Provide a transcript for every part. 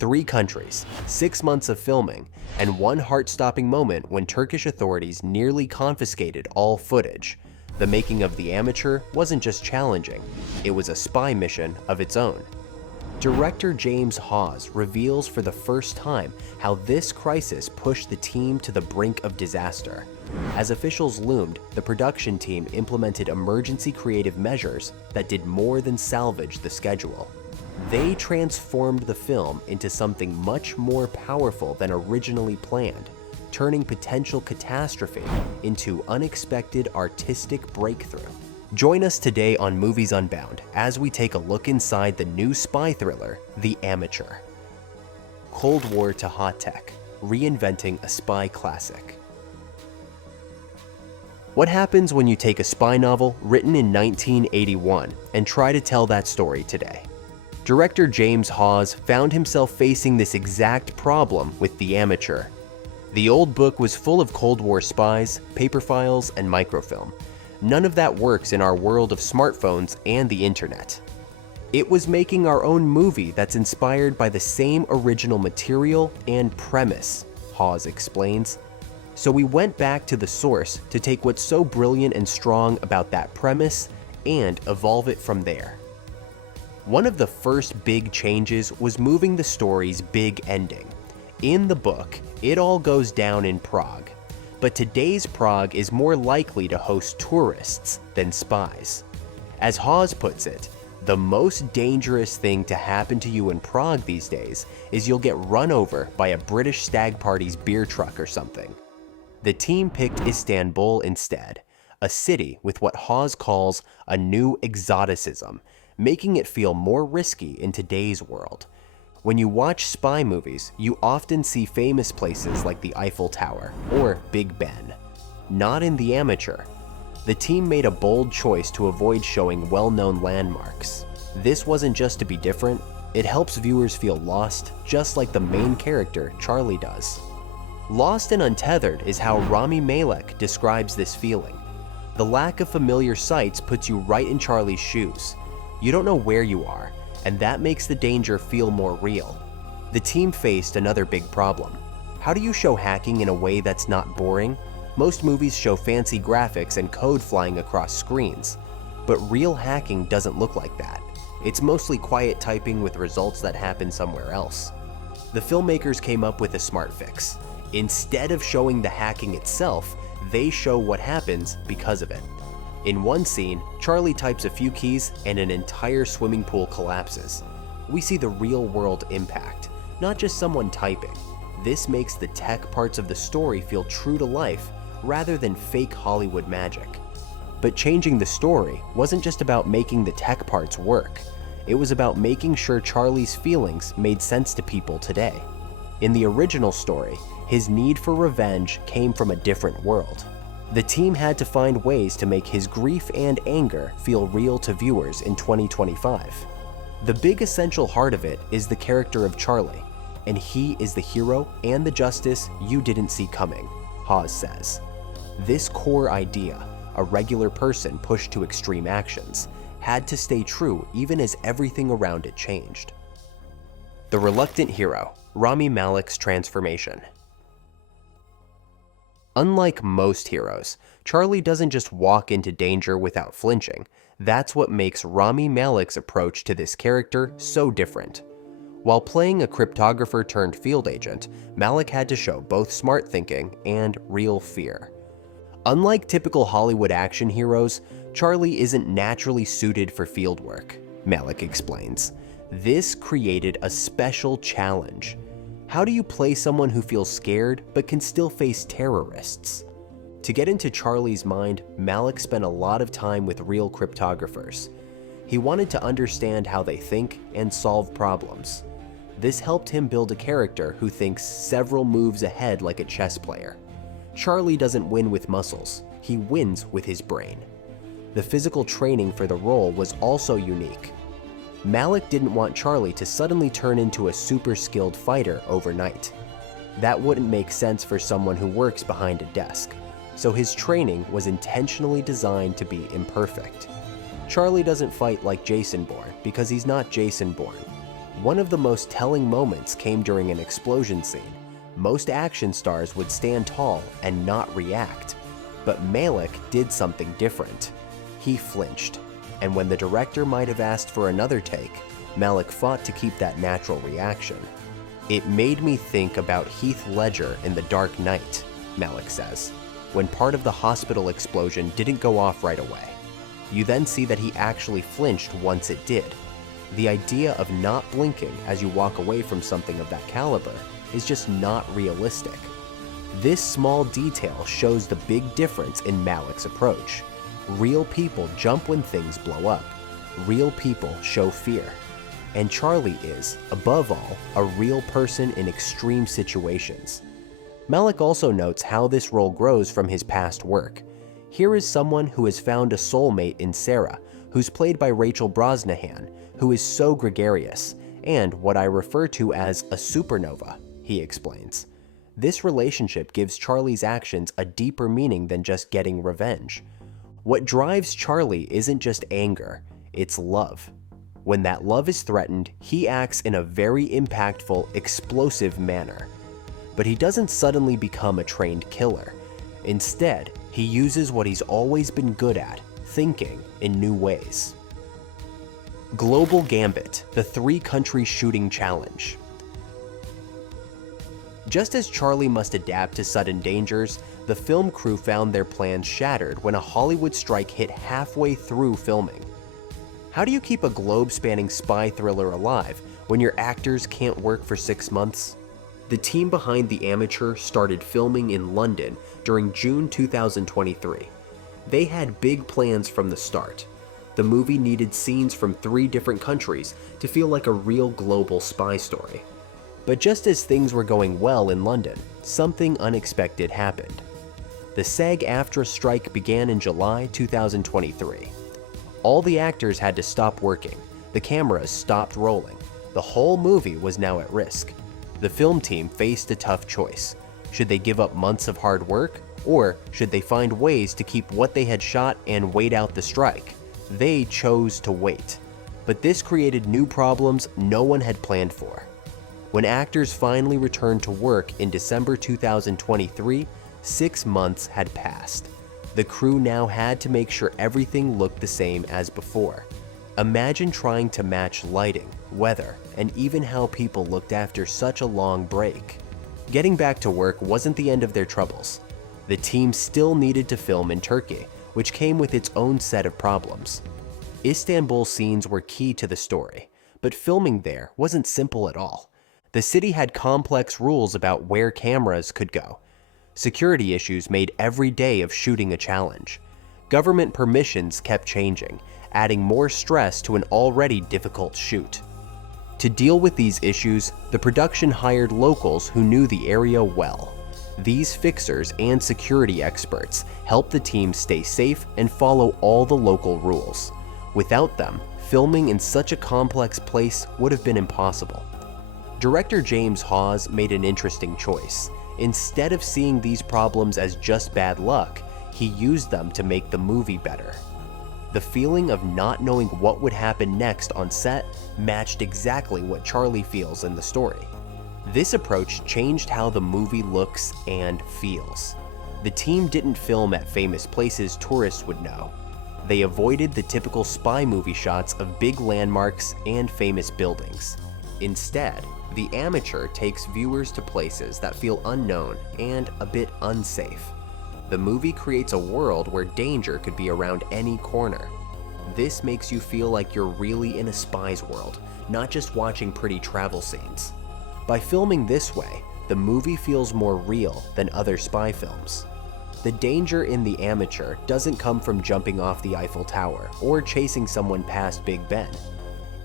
3 countries, 6 months of filming, and one heart-stopping moment when Turkish authorities nearly confiscated all footage. The making of The Amateur wasn't just challenging, it was a spy mission of its own. Director James Hawes reveals for the first time how this crisis pushed the team to the brink of disaster. As officials loomed, the production team implemented emergency creative measures that did more than salvage the schedule. They transformed the film into something much more powerful than originally planned, turning potential catastrophe into unexpected artistic breakthrough. Join us today on Movies Unbound as we take a look inside the new spy thriller, The Amateur. Cold War to hot tech, reinventing a spy classic. What happens when you take a spy novel written in 1981 and try to tell that story today? Director James Hawes found himself facing this exact problem with The Amateur. The old book was full of Cold War spies, paper files, and microfilm. None of that works in our world of smartphones and the internet. It was making our own movie that's inspired by the same original material and premise, Hawes explains. So we went back to the source to take what's so brilliant and strong about that premise and evolve it from there. One of the first big changes was moving the story's big ending. In the book, it all goes down in Prague. But today's Prague is more likely to host tourists than spies. As Hawes puts it, the most dangerous thing to happen to you in Prague these days is you'll get run over by a British stag party's beer truck or something. The team picked Istanbul instead, a city with what Hawes calls a new exoticism, making it feel more risky in today's world. When you watch spy movies, you often see famous places like the Eiffel Tower or Big Ben. Not in The Amateur. The team made a bold choice to avoid showing well-known landmarks. This wasn't just to be different, it helps viewers feel lost, just like the main character, Charlie, does. Lost and untethered is how Rami Malek describes this feeling. The lack of familiar sights puts you right in Charlie's shoes. You don't know where you are, and that makes the danger feel more real. The team faced another big problem. How do you show hacking in a way that's not boring? Most movies show fancy graphics and code flying across screens, but real hacking doesn't look like that. It's mostly quiet typing with results that happen somewhere else. The filmmakers came up with a smart fix. Instead of showing the hacking itself, they show what happens because of it. In one scene, Charlie types a few keys and an entire swimming pool collapses. We see the real-world impact, not just someone typing. This makes the tech parts of the story feel true to life rather than fake Hollywood magic. But changing the story wasn't just about making the tech parts work. It was about making sure Charlie's feelings made sense to people today. In the original story, his need for revenge came from a different world. The team had to find ways to make his grief and anger feel real to viewers in 2025. The big essential heart of it is the character of Charlie, and he is the hero and the justice you didn't see coming, Hawes says. This core idea, a regular person pushed to extreme actions, had to stay true even as everything around it changed. The reluctant hero, Rami Malek's transformation. Unlike most heroes, Charlie doesn't just walk into danger without flinching. That's what makes Rami Malek's approach to this character so different. While playing a cryptographer turned field agent, Malek had to show both smart thinking and real fear. Unlike typical Hollywood action heroes, Charlie isn't naturally suited for field work, Malek explains. This created a special challenge. How do you play someone who feels scared but can still face terrorists? To get into Charlie's mind, Malek spent a lot of time with real cryptographers. He wanted to understand how they think and solve problems. This helped him build a character who thinks several moves ahead like a chess player. Charlie doesn't win with muscles, he wins with his brain. The physical training for the role was also unique. Malek didn't want Charlie to suddenly turn into a super skilled fighter overnight. That wouldn't make sense for someone who works behind a desk, so his training was intentionally designed to be imperfect. Charlie doesn't fight like Jason Bourne because he's not Jason Bourne. One of the most telling moments came during an explosion scene. Most action stars would stand tall and not react, but Malek did something different. He flinched, and when the director might have asked for another take, Malek fought to keep that natural reaction. "It made me think about Heath Ledger in The Dark Knight," Malek says, when part of the hospital explosion didn't go off right away. You then see that he actually flinched once it did. The idea of not blinking as you walk away from something of that caliber is just not realistic. This small detail shows the big difference in Malek's approach. Real people jump when things blow up. Real people show fear. And Charlie is, above all, a real person in extreme situations. Malek also notes how this role grows from his past work. Here is someone who has found a soulmate in Sarah, who's played by Rachel Brosnahan, who is so gregarious, and what I refer to as a supernova, he explains. This relationship gives Charlie's actions a deeper meaning than just getting revenge. What drives Charlie isn't just anger, it's love. When that love is threatened, he acts in a very impactful, explosive manner. But he doesn't suddenly become a trained killer. Instead, he uses what he's always been good at, thinking in new ways. Global Gambit, the 3-country shooting challenge. Just as Charlie must adapt to sudden dangers, the film crew found their plans shattered when a Hollywood strike hit halfway through filming. How do you keep a globe-spanning spy thriller alive when your actors can't work for 6 months? The team behind The Amateur started filming in London during June 2023. They had big plans from the start. The movie needed scenes from 3 different countries to feel like a real global spy story. But just as things were going well in London, something unexpected happened. The SAG-AFTRA strike began in July 2023. All the actors had to stop working, the cameras stopped rolling, the whole movie was now at risk. The film team faced a tough choice. Should they give up months of hard work, or should they find ways to keep what they had shot and wait out the strike? They chose to wait. But this created new problems no one had planned for. When actors finally returned to work in December 2023, 6 months had passed. The crew now had to make sure everything looked the same as before. Imagine trying to match lighting, weather, and even how people looked after such a long break. Getting back to work wasn't the end of their troubles. The team still needed to film in Turkey, which came with its own set of problems. Istanbul scenes were key to the story, but filming there wasn't simple at all. The city had complex rules about where cameras could go. Security issues made every day of shooting a challenge. Government permissions kept changing, adding more stress to an already difficult shoot. To deal with these issues, the production hired locals who knew the area well. These fixers and security experts helped the team stay safe and follow all the local rules. Without them, filming in such a complex place would have been impossible. Director James Hawes made an interesting choice. Instead of seeing these problems as just bad luck, he used them to make the movie better. The feeling of not knowing what would happen next on set matched exactly what Charlie feels in the story. This approach changed how the movie looks and feels. The team didn't film at famous places tourists would know. They avoided the typical spy movie shots of big landmarks and famous buildings. Instead, The Amateur takes viewers to places that feel unknown and a bit unsafe. The movie creates a world where danger could be around any corner. This makes you feel like you're really in a spy's world, not just watching pretty travel scenes. By filming this way, the movie feels more real than other spy films. The danger in The Amateur doesn't come from jumping off the Eiffel Tower or chasing someone past Big Ben.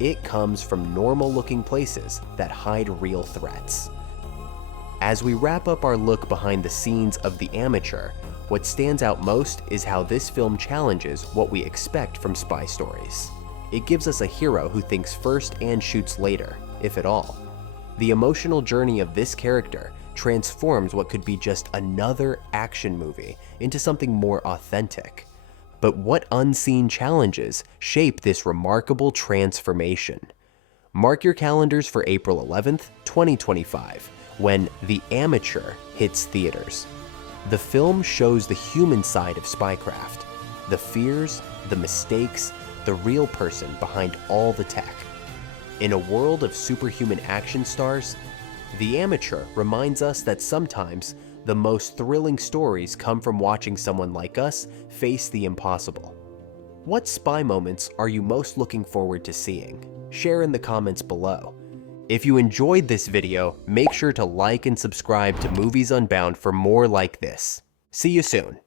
It comes from normal-looking places that hide real threats. As we wrap up our look behind the scenes of The Amateur, what stands out most is how this film challenges what we expect from spy stories. It gives us a hero who thinks first and shoots later, if at all. The emotional journey of this character transforms what could be just another action movie into something more authentic. But what unseen challenges shape this remarkable transformation? Mark your calendars for April 11th, 2025, when The Amateur hits theaters. The film shows the human side of spycraft, the fears, the mistakes, the real person behind all the tech. In a world of superhuman action stars, The Amateur reminds us that sometimes the most thrilling stories come from watching someone like us face the impossible. What spy moments are you most looking forward to seeing? Share in the comments below. If you enjoyed this video, make sure to like and subscribe to Movies Unbound for more like this. See you soon.